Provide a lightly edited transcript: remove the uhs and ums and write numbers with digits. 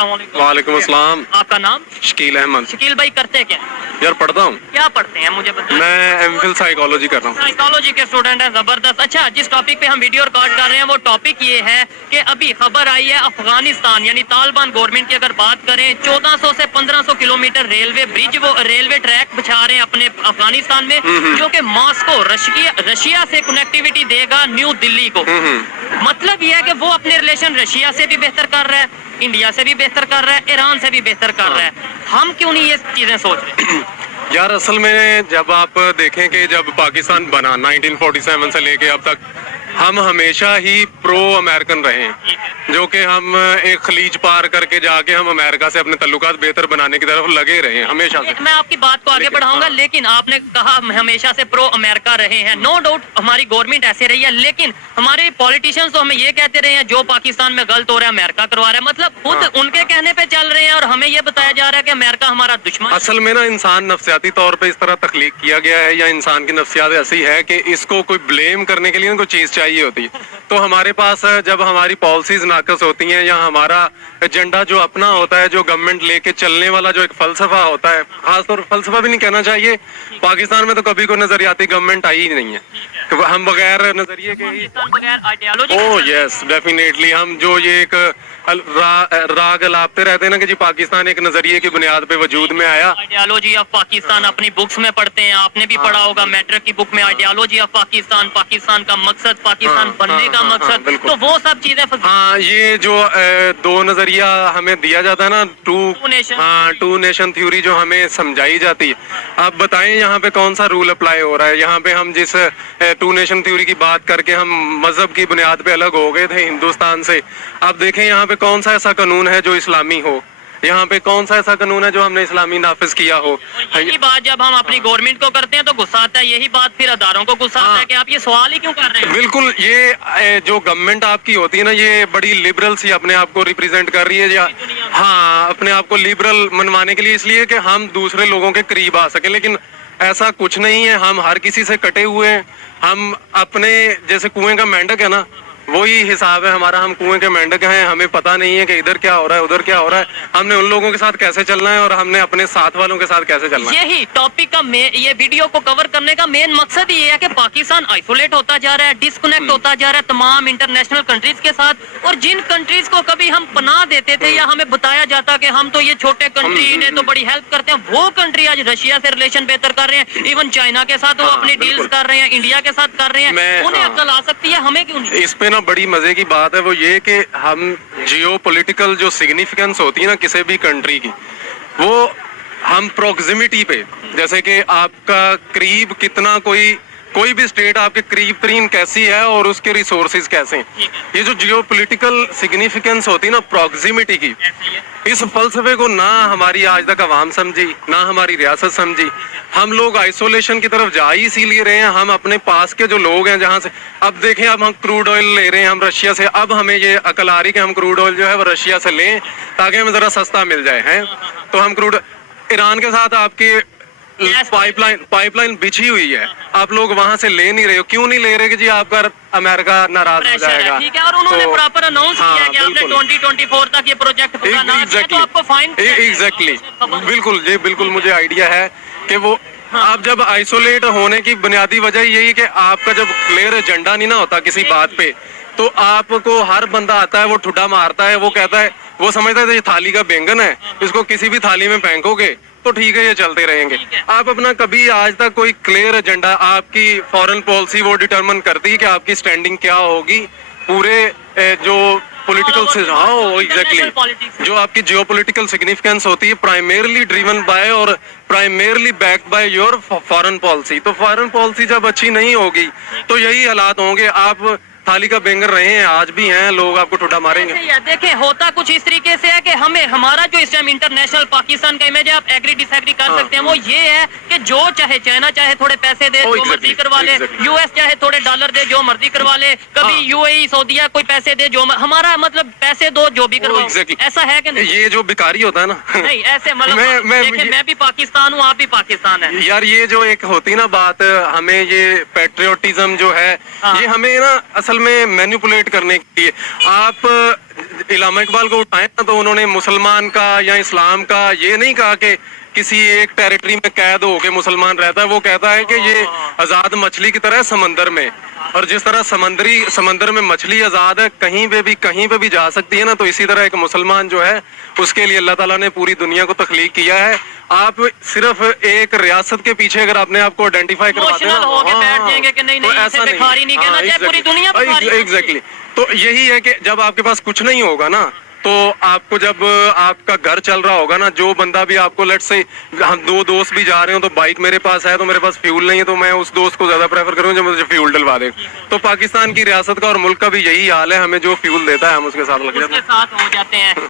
अस्सलाम वालेकुम। वालेकुम अस्सलाम। आपका नाम? शकील अहमद। शकील भाई करते क्या? यार पढ़ता हूँ। क्या पढ़ते हैं मुझे बताइए। मैं एमफिल साइकोलॉजी कर रहा हूँ। साइकोलॉजी के स्टूडेंट हैं, जबरदस्त। अच्छा, जिस टॉपिक पे हम वीडियो रिकॉर्ड कर रहे हैं वो टॉपिक ये है कि अभी खबर आई है अफगानिस्तान यानी तालिबान गवर्नमेंट की अगर बात करें 1400 से 1500 किलोमीटर रेलवे ब्रिज वो रेलवे ट्रैक बिछा रहे हैं अपने अफगानिस्तान में, जो कि मॉस्को रशिया से कनेक्टिविटी देगा न्यू दिल्ली को। मतलब ये है कि वो अपने रिलेशन रशिया से भी बेहतर कर रहा है, इंडिया से भी बेहतर कर रहा है, ईरान से भी बेहतर कर रहा है। हम क्यों नहीं ये चीजें सोच रहे? यार असल में जब आप देखें कि जब पाकिस्तान बना 1947 से लेके अब तक हम हमेशा ही प्रो अमेरिकन रहे हैं, जो कि हम एक खलीज पार करके जाके हम अमेरिका से अपने तल्लुकात बेहतर बनाने की तरफ लगे रहे हैं हमेशा से। मैं आपकी बात को आगे बढ़ाऊंगा, लेकिन आपने कहा हम हमेशा से प्रो अमेरिका रहे हैं। नो डाउट हमारी गवर्नमेंट ऐसे रही है, लेकिन हमारे पॉलिटिशियंस तो हमें ये कहते रहे हैं जो पाकिस्तान में गलत हो रहा है अमेरिका करवा रहा है। मतलब खुद उनके कहने पे चल रहे हैं और हमें ये बताया जा रहा है कि अमेरिका हमारा दुश्मन। असल में ना इंसान नफ्सियाती तौर पे इस तरह तख्लीक किया गया है, या इंसान की नफ्सियात ऐसी है कि इसको कोई ब्लेम करने के लिए कोई चीज चाहिए होती है। तो हमारे पास जब हमारी पॉलिसीज नाकस होती हैं या हमारा एजेंडा जो अपना होता है, जो गवर्नमेंट लेके चलने वाला जो एक फलसफा होता है, खासतौर फलसफा भी नहीं कहना चाहिए, पाकिस्तान में तो कभी कोई नजरियाती गवर्नमेंट आई ही नहीं है। हम बगैर नजरिए के ही ओह यस डेफिनेटली हम जो ये एक राग अलापते रहते हैं ना कि जी पाकिस्तान एक नजरिए की बुनियाद पे वजूद में आया। आइडियोलॉजी ऑफ पाकिस्तान अपनी बुक्स में पढ़ते हैं, आपने भी पढ़ा होगा मैट्रिक की बुक में आइडियोलॉजी ऑफ पाकिस्तान, पाकिस्तान का मकसद, पाकिस्तान बनने का मकसद, तो वो सब चीजें। हाँ, ये जो दो नजरिया हमें दिया जाता है ना, टू नेशन थ्योरी जो हमें समझाई जाती है, आप बताएं यहाँ पे कौन सा रूल अप्लाई हो रहा है? यहाँ पे हम जिस टू नेशन थ्योरी की बात करके हम मजहब की बुनियाद पे अलग हो गए थे हिंदुस्तान से, आप देखें यहाँ पे कौन सा ऐसा कानून है जो इस्लामी हो, यहाँ पे कौन सा ऐसा कानून है जो हमने इस्लामी नाफिज किया हो। यही बात जब हम अपनी गवर्नमेंट को करते हैं तो गुस्सा आता है, यही बात फिर अदारों को गुस्सा आता है कि आप ये सवाल ही क्यों कर रहे हैं। बिल्कुल, ये जो गवर्नमेंट आपकी होती है ना, ये बड़ी लिबरल सी अपने आप को रिप्रेजेंट कर रही है, या हाँ अपने आप को लिबरल मनवाने के लिए, इसलिए कि हम दूसरे लोगों के करीब आ सके। लेकिन ऐसा कुछ नहीं है, हम हर किसी से कटे हुए हैं। हम अपने जैसे कुएं का मेंढक है ना, वही हिसाब है हमारा, हम कुएं के मेंढक हैं, हमें पता नहीं है कि इधर क्या हो रहा है उधर क्या हो रहा है, हमने उन लोगों के साथ कैसे चलना है और हमने अपने साथ वालों के साथ कैसे चलना है। यही टॉपिक का ये वीडियो को कवर करने का मेन मकसद ये है कि पाकिस्तान आइसोलेट होता जा रहा है, डिस्कनेक्ट होता जा रहा है तमाम इंटरनेशनल कंट्रीज के साथ, और जिन कंट्रीज को कभी हम पनाह देते थे या हमें बताया जाता कि हम तो ये छोटे कंट्री इन्हें तो बड़ी हेल्प करते हैं, वो कंट्री आज रशिया से रिलेशन बेहतर कर रहे हैं, इवन चाइना के साथ वो अपनी डील्स कर रहे हैं, इंडिया के साथ कर रहे हैं। उन्हें अक्ल आ सकती है, हमें क्यों नहीं? इस पे ना बड़ी मजे की बात है वो ये कि हम जियो पॉलिटिकल जो सिग्निफिकेंस होती है ना किसी भी कंट्री की, वो हम प्रोक्सिमिटी पे, जैसे कि आपका करीब कितना कोई भी स्टेट आपके करीब तरीन कैसी है और उसके रिसोर्सेज कैसे हैं, ये जो जियो पॉलिटिकल सिग्निफिकेंस होती है ना प्रॉक्सिमिटी की, इस फलसफे को ना हमारी आज तक आवाम समझी, ना हमारी रियासत समझी। हम लोग आइसोलेशन की तरफ जा ही इसीलिए रहे हैं, हम अपने पास के जो लोग हैं जहाँ से, अब देखें अब हम क्रूड ऑयल ले रहे हैं हम रशिया से, अब हमें ये अकल आ रही कि हम क्रूड ऑयल जो है वो रशिया से लें ताकि हमें जरा सस्ता मिल जाए हैं। तो हम क्रूड, ईरान के साथ आपकी पाइपलाइन बिछी हुई है, आप लोग वहां से ले नहीं रहे हो, क्यों नहीं ले रहे कि जी आपका अमेरिका नाराज हो जाएगा। ठीक है, और उन्होंने प्रॉपर अनाउंस किया कि आपने 2024 तक ये प्रोजेक्ट पूरा ना किया तो आपको फाइन। एग्जैक्टली, बिल्कुल जी, बिल्कुल मुझे आइडिया है कि वो आप जब आइसोलेट होने की बुनियादी वजह यही कि आपका जब क्लियर एजेंडा नहीं ना होता किसी बात पे, तो आपको हर बंदा आता है वो ठुड्डा मारता है, वो कहता है, वो समझता है ये थाली का बैंगन है, इसको किसी भी थाली में फेंकोगे तो ठीक है ये चलते रहेंगे। आप अपना कभी आज तक कोई क्लियर एजेंडा, आपकी फॉरेन पॉलिसी वो डिटरमिन करती है कि आपकी स्टैंडिंग क्या होगी पूरे जो पॉलिटिकल से, हाँ एग्जैक्टली, जो आपकी जियो पॉलिटिकल सिग्निफिकेंस होती है प्राइमरली ड्रिवन बाय और primarily backed by your foreign policy. तो फॉरेन पॉलिसी जब अच्छी नहीं होगी तो यही हालात होंगे। आप थाली का बैंगन रहे हैं, आज भी हैं, लोग आपको ठुड्डा मारेंगे। देखें होता कुछ इस तरीके से है कि हमें हमारा जो इस टाइम इंटरनेशनल पाकिस्तान का इमेज है, आप एग्री डिसएग्री कर सकते हैं, वो ये है कि जो चाहे चाइना चाहे थोड़े पैसे दे जो मर्जी करवा ले, यूएस चाहे थोड़े डॉलर दे जो मर्जी करवा ले, कभी यूएई सऊदीया कोई पैसे दे जो हमारा मतलब पैसे दो जो भी करवाओ, ऐसा है कि नहीं? ये जो भिखारी होता है ना नहीं ऐसे मतलब मैं भी पाकिस्तान हूँ, आप भी पाकिस्तान है यार, ये जो एक होती ना बात, हमें ये पैट्रियोटिज्म जो है ये हमें ना असल में मैनिपुलेट करने के लिए, आप علامہ اقبال کو اٹھائیں نا تو انہوں نے مسلمان کا یا اسلام کا یہ نہیں کہا کہ کسی ایک ٹیریٹری میں قید ہو کے مسلمان رہتا ہے. وہ کہتا ہے کہ یہ آزاد مچھلی کی طرح ہے سمندر میں, اور جس طرح سمندر میں مچھلی آزاد ہے, کہیں پہ بھی جا سکتی ہے نا, تو اسی طرح ایک مسلمان جو ہے اس کے لیے اللہ تعالیٰ نے پوری دنیا کو تخلیق کیا ہے. آپ صرف ایک ریاست کے پیچھے اگر اپنے آپ کو آئیڈینٹیفائی کرواتے ہیں ہو کے بیٹھ جائیں گے کہ نہیں تو ایسا بخاری نہیں کہنا چاہیے, پوری دنیا بخاری. ایگزیکٹلی. تو یہی ہے کہ جب آپ کے پاس کچھ نہیں ہوگا نا, تو آپ کو جب آپ کا گھر چل رہا ہوگا نا, جو بندہ بھی آپ کو لیٹ سے ہم 2 دوست بھی جا رہے ہوں تو بائک میرے پاس ہے تو میرے پاس فیول نہیں ہے, تو میں اس دوست کو زیادہ پریفر کروں جو مجھے فیول ڈلوا دے. تو پاکستان کی ریاست کا اور ملک کا بھی یہی حال ہے, ہمیں جو فیول دیتا ہے ہم اس کے ساتھ لگ اس کے ساتھ ہو جاتے ہیں.